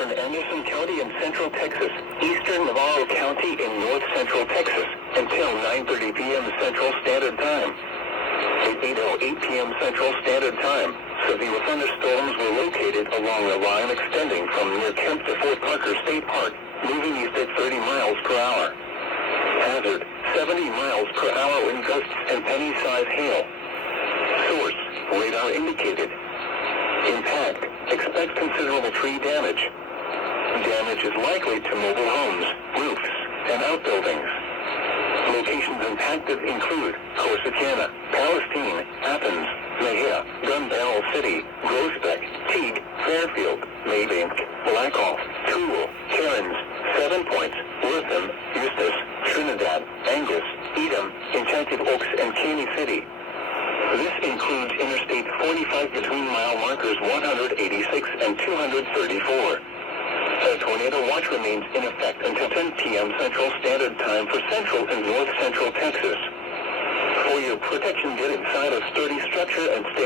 western Anderson County in central Texas, eastern Navarro County in north central Texas, until 9:30 p.m. Central Standard Time. At 8:08 p.m. Central Standard Time, severe thunderstorms were located along the line extending from near Kemp to Fort Parker State Park, moving east at 30 miles per hour. Hazard, 70 miles per hour wind gusts and penny-size hail. Source, radar indicated. Impact, expect considerable tree damage. Damage is likely to mobile homes, roofs, and outbuildings. Locations impacted include Corsicana, Palestine, Athens, Mejia, Gun Barrel City, Groesbeck, Teague, Fairfield, Maybank, Blackhawk, Toole, Cairns, 7 Points, Wortham, Eustis, Trinidad, Angus, Edam, Enchanted Oaks, and Caney City. This includes Interstate 45 between mile markers 186 and 234. A tornado watch remains in effect until 10 p.m. Central Standard Time for central and north central Texas. For your protection, get inside a sturdy structure and stay